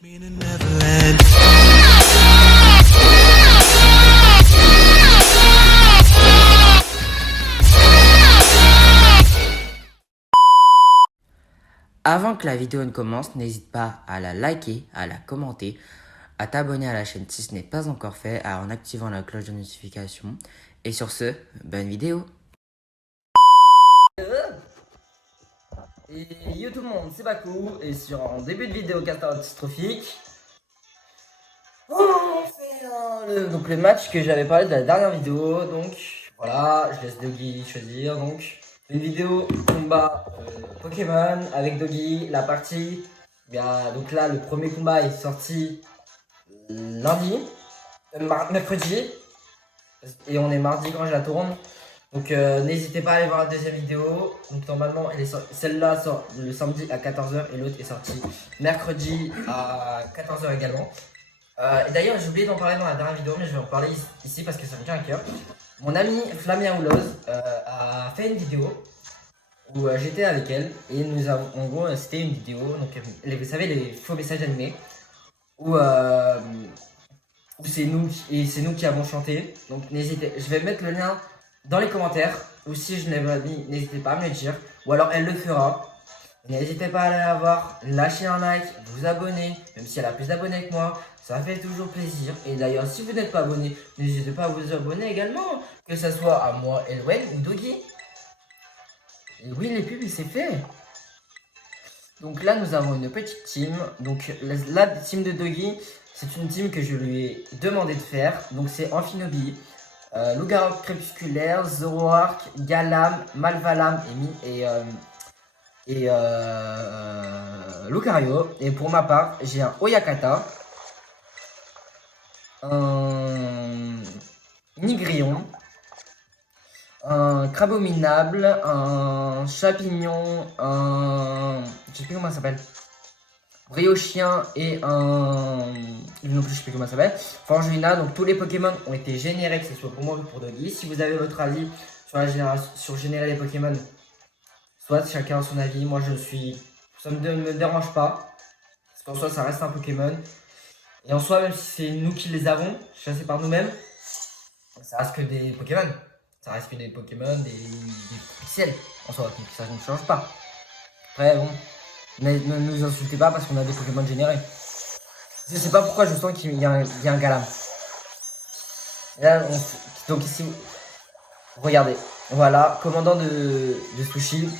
Avant que la vidéo ne commence, n'hésite pas à la liker, à la commenter, à t'abonner à la chaîne si ce n'est pas encore fait, en activant la cloche de notification. Et sur ce, bonne vidéo. Et yo tout le monde, c'est Bakou, et sur un début de vidéo catastrophique, on fait donc le match que j'avais parlé de la dernière vidéo. Donc voilà, je laisse Doggy choisir. Donc une vidéo combat Pokémon avec Doggy. La partie, donc là le premier combat est sorti lundi, mercredi, et on est mardi quand je la tourne. Donc n'hésitez pas à aller voir la deuxième vidéo. Donc normalement celle-là sort le samedi à 14h et l'autre est sortie mercredi à 14h également. Et d'ailleurs j'ai oublié d'en parler dans la dernière vidéo, mais je vais en parler ici parce que ça me tient à cœur. Mon amie Flamia Ouloz a fait une vidéo où j'étais avec elle et nous avons, en gros c'était une vidéo, donc vous savez les faux messages animés où c'est nous qui avons chanté. Donc je vais mettre le lien dans les commentaires, ou si je n'ai pas mis, n'hésitez pas à me le dire, ou alors elle le fera. N'hésitez pas à aller la voir, lâcher un like, vous abonner, même si elle a plus d'abonnés que moi, ça fait toujours plaisir. Et d'ailleurs, si vous n'êtes pas abonné, n'hésitez pas à vous abonner également, que ce soit à moi, Elwen ou Doggy. Et oui, les pubs, c'est fait. Donc là, nous avons une petite team. Donc la team de Doggy, c'est une team que je lui ai demandé de faire. Donc c'est Amphinobi, Loup-garou crépusculaire, Zoroark, Galam, Malvalam et Lucario. Et pour ma part, j'ai un Oyakata, un Nigrion, un Crabominable, un Chapignon, je sais plus comment ça s'appelle, Briochien et un... non plus je sais plus comment ça s'appelle, Forgina. Donc tous les Pokémon ont été générés, que ce soit pour moi ou pour Doggy. Si vous avez votre avis sur la génération, sur générer les Pokémon, soit chacun a son avis. Moi je suis... ça ne me dérange pas. Parce qu'en soi ça reste un Pokémon. Et en soi, même si c'est nous qui les avons, chassés par nous-mêmes, ça reste que des Pokémon. Ça reste que des Pokémon, des pixels. En soi, donc ça ne change pas. Après bon, ne nous insultez pas parce qu'on a des Pokémon générés. Je sais pas pourquoi je sens qu'il y a un Galam. Là, donc ici, regardez. Voilà, commandant de Sushi.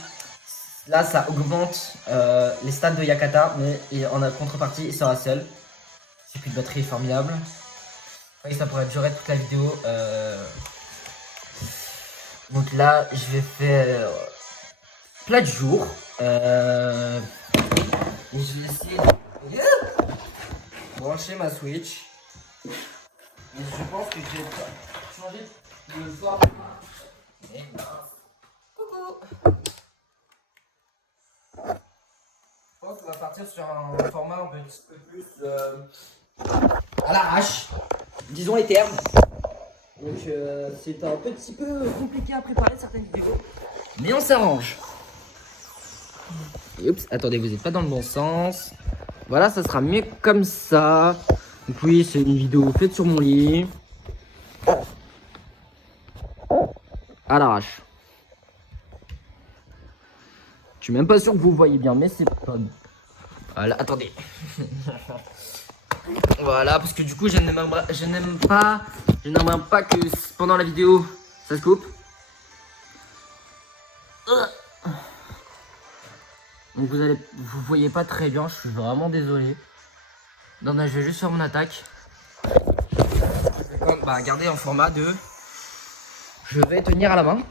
Là, ça augmente les stats de Yakata, mais en contrepartie, il sera seul. C'est plus de batterie formidable. Oui, ça pourrait durer toute la vidéo. Donc là, je vais faire plat du jour. Je vais essayer de brancher ma Switch. Mais je pense que je vais changer de format. Et coucou. Je pense qu'on va partir sur un format un petit peu plus à l'arrache, disons les termes. Donc c'est un petit peu compliqué à préparer certaines vidéos, mais on s'arrange. Oups, attendez, vous n'êtes pas dans le bon sens. Voilà, ça sera mieux comme ça. Donc oui, c'est une vidéo faite sur mon lit. À l'arrache. Je suis même pas sûr que vous voyez bien, mais c'est pas... Voilà, attendez. Voilà, parce que du coup, je n'aimerais pas que pendant la vidéo, ça se coupe. Donc vous voyez pas très bien, je suis vraiment désolé. Non, je vais juste faire mon attaque. Je vais garder en format de... Je vais tenir à la main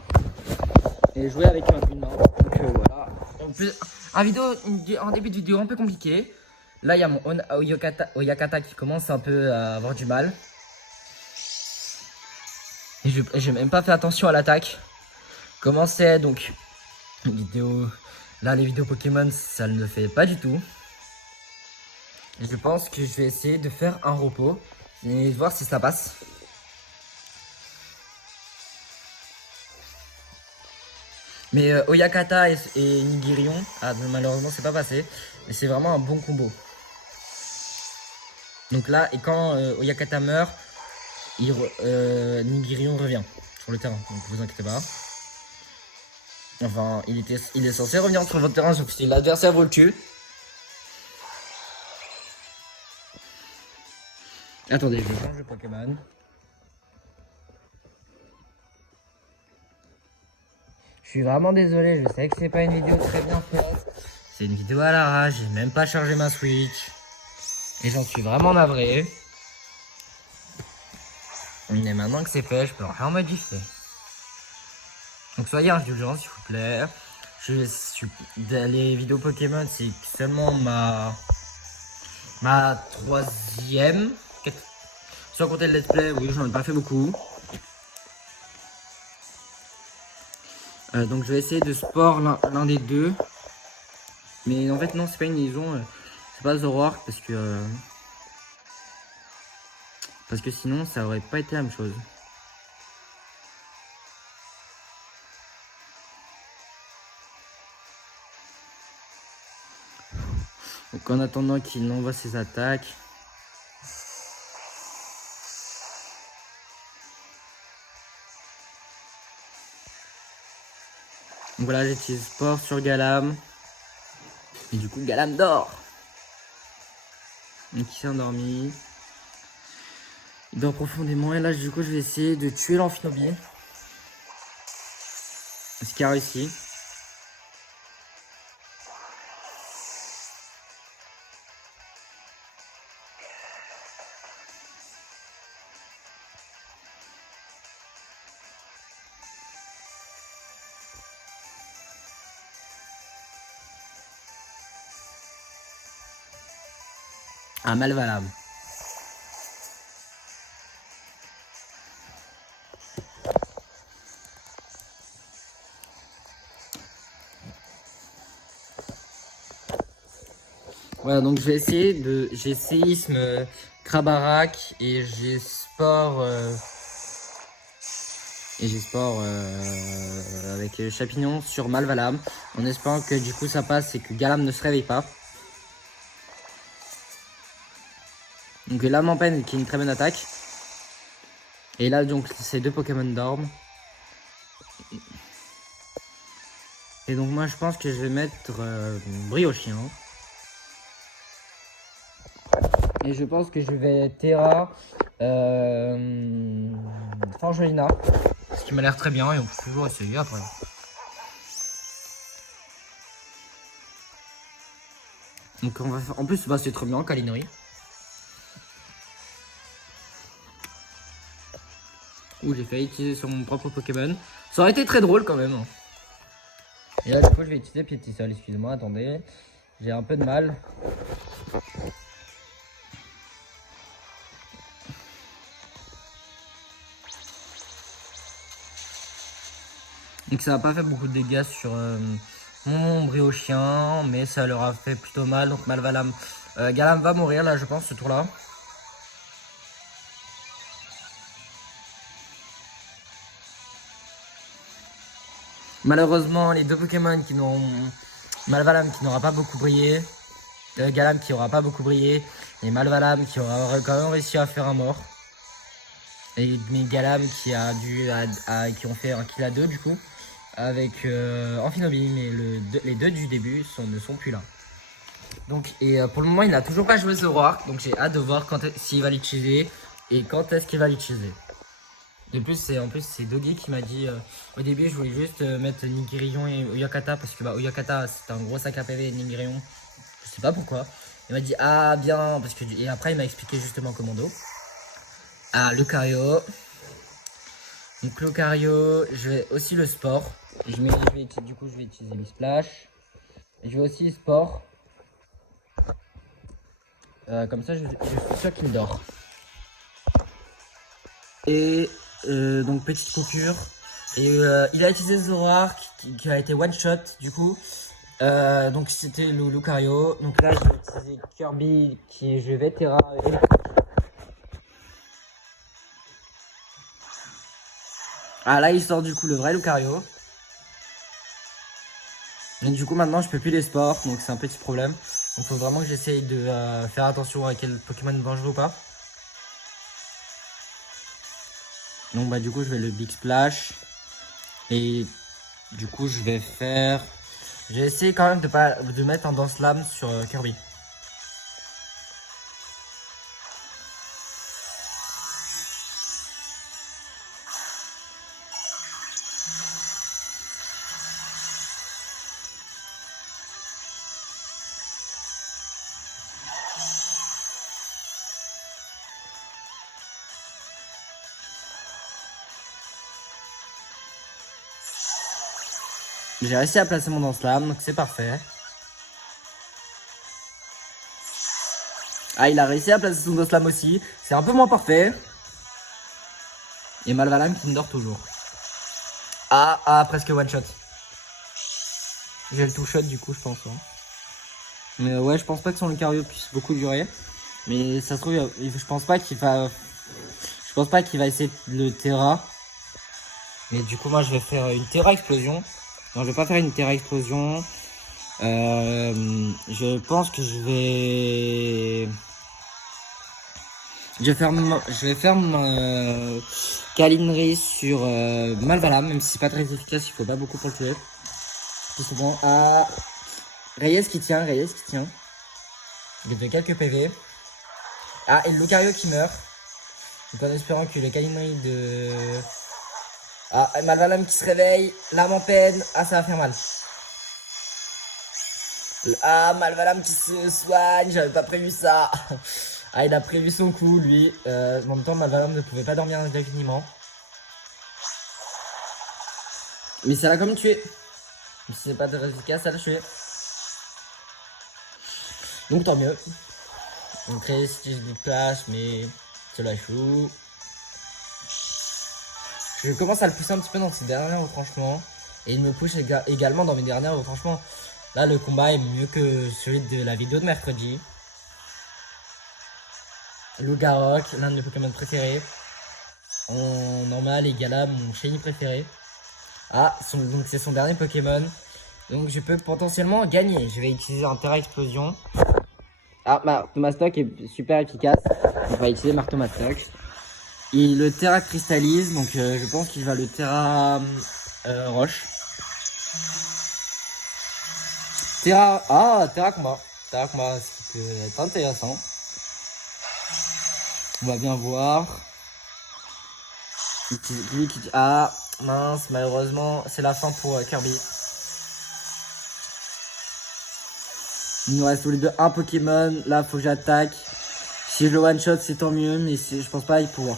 et jouer avec une main. Donc voilà. En plus, en début de vidéo un peu compliqué. Là, il y a mon Oyakata qui commence un peu à avoir du mal. Et j'ai même pas fait attention à l'attaque. Comment c'est donc vidéo. Là, les vidéos Pokémon, ça ne le fait pas du tout. Et je pense que je vais essayer de faire un repos et voir si ça passe. Mais Oyakata et Nigirion, malheureusement c'est pas passé. Mais c'est vraiment un bon combo. Donc là, et quand Oyakata meurt, Nigirion revient sur le terrain, donc vous inquiétez pas. Enfin, il est censé revenir sur votre terrain, sauf que si l'adversaire vous le tue. Attendez, je change de Pokémon. Je suis vraiment désolé, je sais que c'est pas une vidéo très bien faite. C'est une vidéo à l'arrache, j'ai même pas chargé ma Switch. Et j'en suis vraiment navré. Mais maintenant que c'est fait, je peux rien modifier. Donc soyez indulgents s'il vous plaît. Les vidéos Pokémon, c'est seulement ma troisième. Sans compter le let's play, oui, j'en ai pas fait beaucoup. Donc je vais essayer de sport l'un des deux. Mais en fait non, c'est pas une liaison. C'est pas Zoroark parce que sinon ça aurait pas été la même chose. Donc en attendant qu'il envoie ses attaques. Donc voilà, j'utilise sport sur Galam. Et du coup Galam dort. Donc il s'est endormi. Il dort profondément et là du coup je vais essayer de tuer l'Amphinobie. Ce qui a réussi. Un Malvalam. Voilà, donc je vais essayer de... J'ai séisme Krabarak et j'ai sport... avec Chapignon sur Malvalam. En espérant que du coup ça passe et que Galam ne se réveille pas. Donc Lame en peine qui est une très bonne attaque. Et là donc ces deux Pokémon dorment. Et donc moi je pense que je vais mettre Briochien. Et je pense que je vais Terra Forgelina. Ce qui m'a l'air très bien et on peut toujours essayer après. Donc on va faire... En plus bah, c'est très bien Calinerie. Ouh, j'ai failli utiliser sur mon propre Pokémon. Ça aurait été très drôle quand même. Et là du coup je vais utiliser Piétisol, excusez-moi, attendez. J'ai un peu de mal. Donc ça n'a pas fait beaucoup de dégâts sur mon Briochien, mais ça leur a fait plutôt mal. Donc Malvalam, Galam va mourir là je pense ce tour là. Malheureusement les deux Pokémon qui n'ont... Malvalam qui n'aura pas beaucoup brillé, Galam qui aura pas beaucoup brillé, et Malvalam qui aura quand même réussi à faire un mort. Et mais Galam qui a qui ont fait un kill à 2 du coup. Avec Amphinobie, mais les deux du début ne sont plus là. Donc, et pour le moment, il n'a toujours pas joué Zoroark, donc j'ai hâte de voir s'il va l'utiliser et quand est-ce qu'il va l'utiliser. De plus, c'est Doggy qui m'a dit au début, je voulais juste mettre Nigirion et Oyakata parce que bah, Oyakata c'est un gros sac à PV et Nigirion, je sais pas pourquoi. Il m'a dit ah bien, parce que et après il m'a expliqué justement commando. Ah, Lucario. Donc Lucario, je vais aussi le sport. Et du coup, je vais utiliser le splash. Et je vais aussi le sport. Comme ça, je suis sûr qu'il dort. Et donc, petite coupure. Et il a utilisé Zoroark qui a été one shot du coup. Donc, c'était le Lucario. Donc là, je vais utiliser Kirby qui je vais Terra. Ah, là, il sort du coup le vrai Lucario. Et du coup maintenant je peux plus les sports, donc c'est un petit problème. Donc faut vraiment que j'essaye de faire attention à quel Pokémon est dangereux ou pas. Donc bah du coup je vais le Big Splash. Et du coup je vais faire... J'ai essayé quand même de mettre un Danse Lame sur Kirby. J'ai réussi à placer mon Danse Lame, donc c'est parfait. Ah, il a réussi à placer son Danse Lame aussi. C'est un peu moins parfait. Et Malvalam qui me dort toujours. Presque one shot. J'ai le two shot du coup, je pense. Hein. Mais ouais, je pense pas que son Lucario puisse beaucoup durer. Mais ça se trouve, je pense pas qu'il va. Je pense pas qu'il va essayer le Terra. Mais du coup, moi je vais faire une Terra Explosion. Non, je vais pas faire une Terra Explosion. Je pense que je vais. Je vais faire mon câlinerie sur Malvalam, même si c'est pas très efficace, il faut pas beaucoup pour le tuer. Tout souvent. Reyes qui tient. Il est de quelques PV. Et le Lucario qui meurt. Donc en espérant que le câlinerie de... Malvalam qui se réveille. L'âme en peine. Ça va faire mal. Malvalam qui se soigne. J'avais pas prévu ça. Il a prévu son coup, lui. En même temps, Malvalam ne pouvait pas dormir indéfiniment. Mais ça l'a quand même tué. Si c'est pas très efficace, ça l'a tué. Donc tant mieux. Donc si je dis place, mais cela joue. Je commence à le pousser un petit peu dans ses derniers retranchements. Et il me pousse également dans mes derniers retranchements. Là, le combat est mieux que celui de la vidéo de mercredi. Lugarok, l'un de mes Pokémon préférés. En normal, et Gala, mon shiny préféré. Donc c'est son dernier Pokémon. Donc je peux potentiellement gagner. Je vais utiliser un Terra Explosion. Martomastoc est super efficace. On va utiliser Martomastoc. Et le Terra cristallise. Donc je pense qu'il va le Terra Roche. Terra combat. Terra combat, ce qui peut être intéressant. On va bien voir. Mince, malheureusement, c'est la fin pour Kirby. Il nous reste tous les deux un Pokémon. Là, faut que j'attaque. Si je le one shot, c'est tant mieux, mais je pense pas y pouvoir.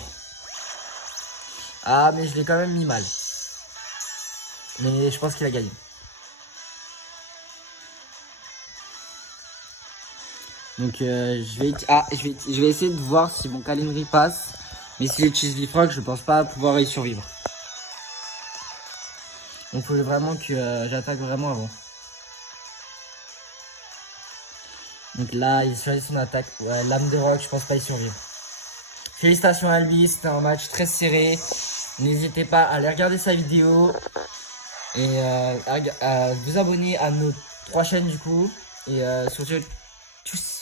Mais je l'ai quand même mis mal. Mais je pense qu'il a gagné. Donc je vais essayer de voir si mon câlinerie passe. Mais si j'utilise Bifrock, je pense pas pouvoir y survivre. Donc il faut vraiment que j'attaque vraiment avant. Donc là, il choisit son attaque. Ouais, lame de roc, je pense pas y survivre. Félicitations à lui, c'était un match très serré. N'hésitez pas à aller regarder sa vidéo. Et à vous abonner à nos 3 chaînes du coup. Et sur ce, tchuss.